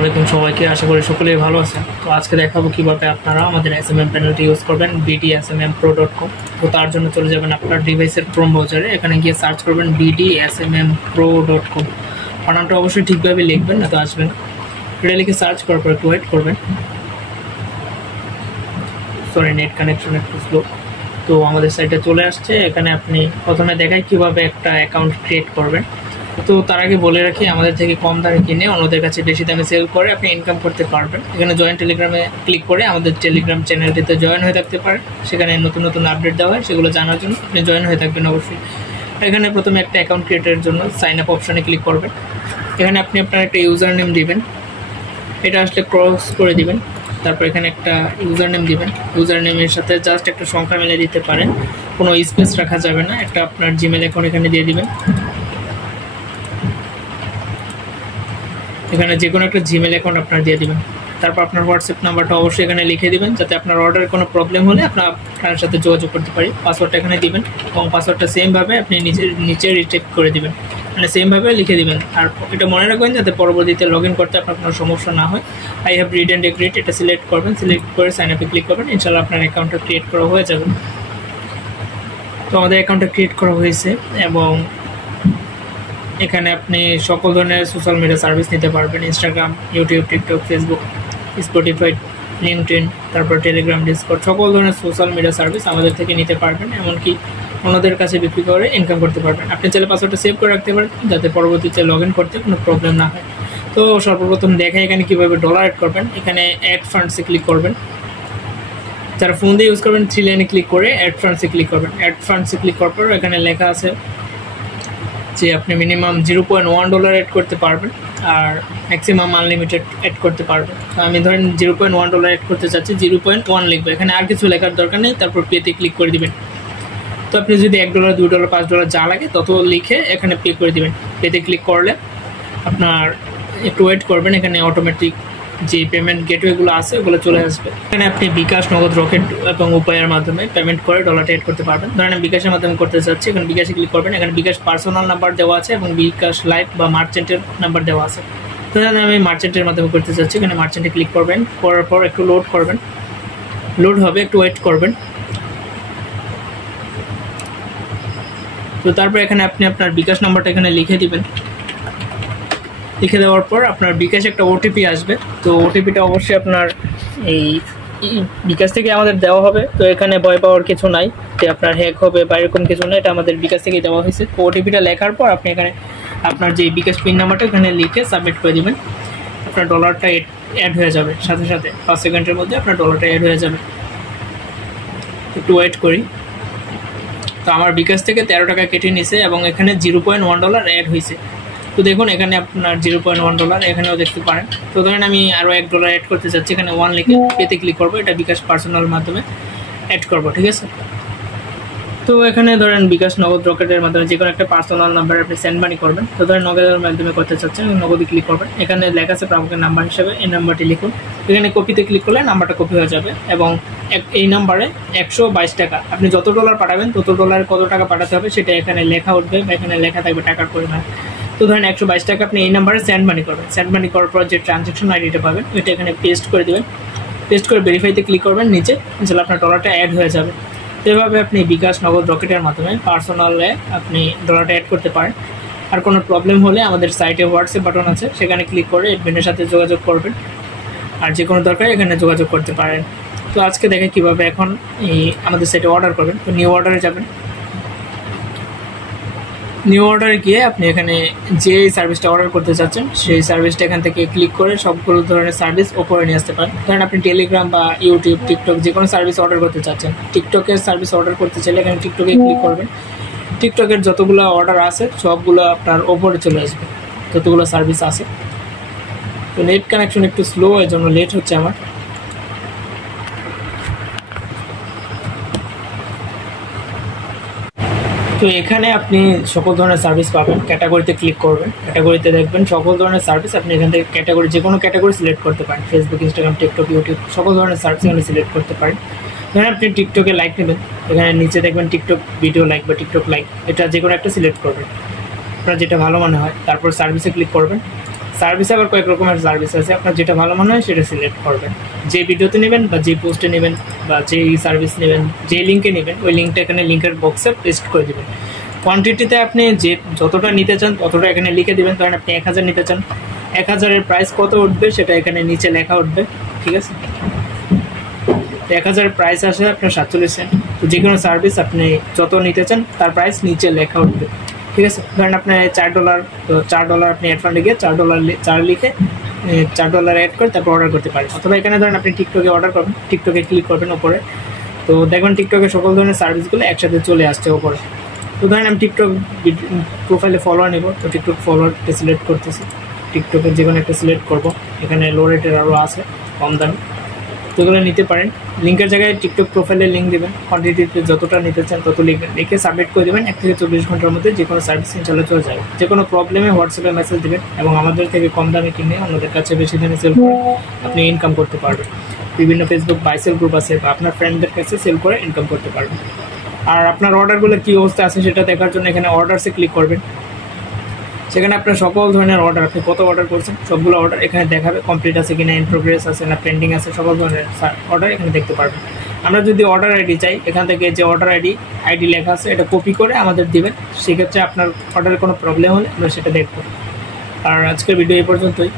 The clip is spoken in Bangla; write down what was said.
আসসালামু আলাইকুম সবাইকে, আশা করি সকলেই ভালো আছেন। তো আজকে দেখাবো কিভাবে আপনারা আমাদের এসএমএম প্যানেলটি ইউজ করবেন bdsmmpro.com। তো তার জন্য চলে যাবেন আপনার ডিভাইসের ক্রোম ব্রাউজারে, এখানে গিয়ে সার্চ করবেন bdsmmpro.com। বানানটা অবশ্যই ঠিকভাবে লিখবেন, না তো আসবেন। এটা লিখে সার্চ করার পর একটু ওয়েট করবেন। সরি, নেট কানেকশন একটু স্লো। তো আমাদের সাইটে চলে আসছে। এখানে আপনি প্রথমে দেখায় কিভাবে একটা অ্যাকাউন্ট ক্রিয়েট করবেন। তো তার আগে বলে রাখি, আমাদের থেকে কম দামে কিনে অন্যদের কাছে বেশি দামে সেল করে আপনি ইনকাম করতে পারবেন। এখানে জয়েন টেলিগ্রামে ক্লিক করে আমাদের টেলিগ্রাম চ্যানেলটিতে জয়েন হয়ে থাকতে পারেন। সেখানে নতুন নতুন আপডেট দেওয়া হয়, সেগুলো জানার জন্য আপনি জয়েন হয়ে থাকবেন অবশ্যই। এখানে প্রথমে একটা অ্যাকাউন্ট ক্রিয়েটের জন্য সাইন আপ অপশানে ক্লিক করবেন। এখানে আপনি আপনার একটা ইউজার নেম দিবেন, এটা আসলে ক্রস করে দিবেন। তারপর এখানে একটা ইউজার নেম দিবেন, ইউজার নেমের সাথে জাস্ট একটা সংখ্যা মিলে দিতে পারেন, কোনো স্পেস রাখা যাবে না। একটা আপনার জিমেল অ্যাকাউন্ট এখানে দিয়ে দিবেন। এখানে যে কোনো একটা জিমেল অ্যাকাউন্ট আপনার দিয়ে দিবেন। তারপর আপনার হোয়াটসঅ্যাপ নাম্বারটা অবশ্যই এখানে লিখে দিবেন, যাতে আপনার অর্ডারের কোনো প্রবলেম হলে আপনার সাথে যোগাযোগ করতে পারি। পাসওয়ার্ডটা এখানে দিবেন এবং পাসওয়ার্ডটা সেমভাবে আপনি নিচে রিটাইপ করে দিবেন, মানে সেমভাবে লিখে দিবেন। আর এটা মনে রাখবেন যাতে পরবর্তীতে লগ ইন করতে আপনার কোনো সমস্যা না হয়। I have read and agreed এটা সিলেক্ট করবেন, সিলেক্ট করে সাইন আপে ক্লিক করবেন। ইনশাআল্লাহ আপনার অ্যাকাউন্টটা ক্রিয়েট করা হয়ে যাবে। তো আমাদের অ্যাকাউন্টটা ক্রিয়েট করা হয়েছে এবং এখানে আপনি সকল ধরনের সোশ্যাল মিডিয়া সার্ভিস নিতে পারবেন। Instagram, YouTube, TikTok, Facebook, Spotify, LinkedIn, তারপর টেলিগ্রাম, ডিসকর্ড, সকল ধরনের সোশ্যাল মিডিয়া সার্ভিস আমাদের থেকে নিতে পারবেন। এমনকি অন্যদের কাছে বিক্রি করে ইনকাম করতে পারবেন। আপনি চাইলে পাসওয়ার্ডটা সেভ করে রাখতে পারেন, যাতে পরবর্তীতে লগ ইন করতে কোনো প্রবলেম না হয়। তো সর্বপ্রথম দেখেন এখানে কীভাবে ডলার অ্যাড করবেন। এখানে অ্যাড ফান্ডসে ক্লিক করবেন। যারা ফোন দিয়ে ইউজ করবেন 3 লাইনে ক্লিক করে অ্যাড ফান্ডসে ক্লিক করবেন। অ্যাড ফান্ডসে ক্লিক করার পর এখানে লেখা আছে যে আপনি মিনিমাম $0.1 অ্যাড করতে পারবেন আর ম্যাক্সিমাম আনলিমিটেড অ্যাড করতে পারবেন। তো আমি ধরেন $0.1 অ্যাড করতে চাচ্ছি, 0.1 লিখবো। এখানে আর কিছু লেখার দরকার নেই, তারপর পেতে ক্লিক করে দিবেন। তো আপনি যদি $1, $2, $5 যা লাগে তত লিখে এখানে পে করে দিবেন। পেতে ক্লিক করলে আপনার একটু ওয়েট করবেন, এখানে অটোমেটিক যে পেমেন্ট গেটওয়েগুলো আছে ওগুলো চলে আসবে। এখানে আপনি বিকাশ, নগদ, রকেট এবং উপায়ের মাধ্যমে পেমেন্ট করে ডলারটা অ্যাড করতে পারবেন। ধরেন আমি বিকাশের মাধ্যমে করতে চাচ্ছি, এখানে বিকাশে ক্লিক করবেন। এখানে বিকাশ পার্সোনাল নাম্বার দেওয়া আছে এবং বিকাশ লাইভ বা মার্চেন্টের নাম্বার দেওয়া আছে। তো আমি মার্চেন্টের মাধ্যমে করতে চাচ্ছি, এখানে মার্চেন্টে ক্লিক করবেন। করার পর একটু লোড করবেন, লোড হবে, একটু ওয়েট করবেন। তো তারপর এখানে আপনি আপনার বিকাশ নাম্বারটা এখানে লিখে দিবেন। লিখে দেওয়ার পর আপনার বিকাশে একটা ওটিপি আসবে। তো ওটিপিটা অবশ্যই আপনার এই বিকাশ থেকে আমাদের দেওয়া হবে। তো এখানে ভয় পাওয়ার কিছু নাই যে আপনার হ্যাক হবে বা এরকম কিছু না, এটা আমাদের বিকাশ থেকে দেওয়া হয়েছে। তো ওটিপিটা লেখার পর আপনি এখানে আপনার যে বিকাশ পিন নাম্বারটা এখানে লিখে সাবমিট করে দেবেন। আপনার ডলারটা অ্যাড হয়ে যাবে, সাথে সাথে 5 সেকেন্ডের মধ্যে আপনার ডলারটা অ্যাড হয়ে যাবে। একটু ওয়েট করি। তো আমার বিকাশ থেকে 13 টাকা কেটে নিছে এবং এখানে $0.1 অ্যাড হয়েছে। তো দেখুন এখানে আপনার $0.1 এখানেও দেখতে পারেন। তো ধরেন আমি আরও $1 অ্যাড করতে চাচ্ছি, এখানে 1 লিখে পেতে ক্লিক করবো। এটা বিকাশ পার্সোনাল মাধ্যমে অ্যাড করবো, ঠিক আছে। তো এখানে ধরেন বিকাশ, নগদ, রকেটের মাধ্যমে যে কোনো একটা পার্সোনাল নাম্বার আপনি সেন্ড মানি করবেন। তো ধরেন নগদের মাধ্যমে করতে চাচ্ছেন, নগদে ক্লিক করবেন। এখানে লেখা আছে প্রাপকের নাম্বার হিসেবে এই নাম্বারটি লিখুন। এখানে কপিতে ক্লিক করলে নাম্বারটা কপি হয়ে যাবে এবং এই নাম্বারে 122 টাকা, আপনি যত ডলার পাঠাবেন তত ডলারে কত টাকা পাঠাতে হবে সেটা এখানে লেখা উঠবে বা এখানে লেখা থাকবে টাকার পরিমাণ। তো ধরেন 122 টাকা আপনি এই নাম্বারে সেন্ড মানি করবেন। সেন্ড মানি করার পর যে ট্রানজ্যাকশন আইডিটা পাবেন ওইটা এখানে পেস্ট করে দেবেন। পেস্ট করে ভেরিফাইতে ক্লিক করবেন নিচে, ইনশাআল্লাহ আপনার ডলারটা অ্যাড হয়ে যাবে। তো এভাবে আপনি বিকাশ, নগদ, রকেটের মাধ্যমে পার্সোনালে আপনি ডলারটা অ্যাড করতে পারেন। আর কোনো প্রবলেম হলে আমাদের সাইটে হোয়াটসঅ্যাপ বাটন আছে, সেখানে ক্লিক করে অ্যাডমিনের সাথে যোগাযোগ করবেন। আর যে কোনো দরকার এখানে যোগাযোগ করতে পারেন। তো আজকে দেখে কীভাবে এখন আমাদের সাইটে অর্ডার করবেন। তো নিউ অর্ডারে যাবেন। নিউ অর্ডারে গিয়ে আপনি এখানে যে সার্ভিসটা অর্ডার করতে চাচ্ছেন সেই সার্ভিসটা এখান থেকে ক্লিক করে সবগুলো ধরনের সার্ভিস ওপরে নিয়ে আসতে পারেন। ধরেন আপনি টেলিগ্রাম বা ইউটিউব, টিকটক যে কোনো সার্ভিস অর্ডার করতে চাচ্ছেন। টিকটকের সার্ভিস অর্ডার করতে চাইলে এখানে টিকটকে ক্লিক করবেন। টিকটকের যতগুলো অর্ডার আছে সবগুলো আপনার ওপরে চলে আসবে, যতগুলো সার্ভিস আছে। তো নেট কানেকশন একটু স্লো, এর জন্য লেট হচ্ছে আমার। তো এখানে আপনি সকল ধরনের সার্ভিস পাবেন। ক্যাটাগরিতে ক্লিক করবেন, ক্যাটাগরিতে দেখবেন সকল ধরনের সার্ভিস। আপনি এখান থেকে ক্যাটাগরি যে কোনো ক্যাটাগরি সিলেক্ট করতে পারেন। ফেসবুক, ইনস্টাগ্রাম, টিকটক, ইউটিউব সকল ধরনের সার্ভিস এখানে সিলেক্ট করতে পারেন। ধরেন আপনি টিকটকে লাইক নেবেন, এখানে নিচে দেখবেন টিকটক ভিডিও লাইক বা টিকটক লাইক, এটা যে কোনো একটা সিলেক্ট করবেন আপনার যেটা ভালো মনে হয়। তারপর সার্ভিসে ক্লিক করবেন। সার্ভিস আবার কয়েক রকমের সার্ভিস আছে, আপনার যেটা ভালো মনে হয় সেটা সিলেক্ট করবেন। যে ভিডিওতে নেবেন বা যে পোস্টে নেবেন বা যেই সার্ভিস নেবেন, যে লিঙ্কে নেবেন ওই লিঙ্কটা এখানে লিঙ্কের বক্সে পেস্ট করে দেবেন। কোয়ান্টিটিতে আপনি যে যতটা নিতে চান ততটা এখানে লিখে দেবেন। কারণ আপনি 1000 নিতে চান, 1000-এর প্রাইস কত উঠবে সেটা এখানে নিচে লেখা উঠবে, ঠিক আছে। 1000 প্রাইস আসে আপনার 47 সেন্ট। তো যে কোনো সার্ভিস আপনি যত নিতে চান তার প্রাইস নিচে লেখা উঠবে, ঠিক আছে। ধরেন আপনার $4, তো $4 আপনি অ্যাড ফান্ডে গিয়ে $4 লিখে $4 অ্যাড করে তারপর অর্ডার করতে পারেন। অথবা এখানে ধরেন আপনি টিকটকে অর্ডার করবেন, টিকটকে ক্লিক করবেন ওপরে, তো দেখবেন টিকটকে সকল ধরনের সার্ভিসগুলো একসাথে চলে আসছে ওপরে। তো ধরেন আমি টিকটক প্রোফাইলে ফলোয়ার নেব, তো টিকটক ফলোয়ারটা সিলেক্ট করতেছি, টিকটকের যে কোনো একটা সিলেক্ট করব। এখানে লো রেটের আরও আছে কম দামি, তো এগুলো নিতে পারেন। লিঙ্কের জায়গায় টিকটক প্রোফাইলে লিঙ্ক দেবেন, কোয়ান্টিটিতে যতটা নিতে চান তত লিখে সাবমিট করে দেবেন। 1 থেকে 24 ঘন্টার মধ্যে যে কোনো সার্ভিস ইনশাল্লাহ চলে যাবে। যে কোনো প্রবলেমে হোয়াটসঅ্যাপে মেসেজ দেবেন এবং আমাদের থেকে কম দামে কিনে অন্যদের কাছে বেশি দামে সেল করে আপনি ইনকাম করতে পারবেন। বিভিন্ন ফেসবুক বাই সেল গ্রুপ আছে বা আপনার ফ্রেন্ডদের কাছে সেল করে ইনকাম করতে পারবেন। আর আপনার অর্ডারগুলো কী অবস্থা আছে সেটা দেখার জন্য এখানে অর্ডারসে ক্লিক করবেন। সেখানে আপনার সকল ধরনের অর্ডার, আপনি কত অর্ডার করছেন সবগুলো অর্ডার এখানে দেখাবে, কমপ্লিট আছে কিনা, ইন প্রোগ্রেস আছে না পেন্ডিং আছে, সকল ধরনের অর্ডার এখানে দেখতে পারবেন। আমরা যদি অর্ডার আইডি চাই, এখান থেকে যে অর্ডার আইডি লেখা আছে এটা কপি করে আমাদের দিবেন। সেক্ষেত্রে আপনার অর্ডারের কোনো প্রবলেম হলে আমরা সেটা দেখব। আর আজকের ভিডিও এই পর্যন্তই।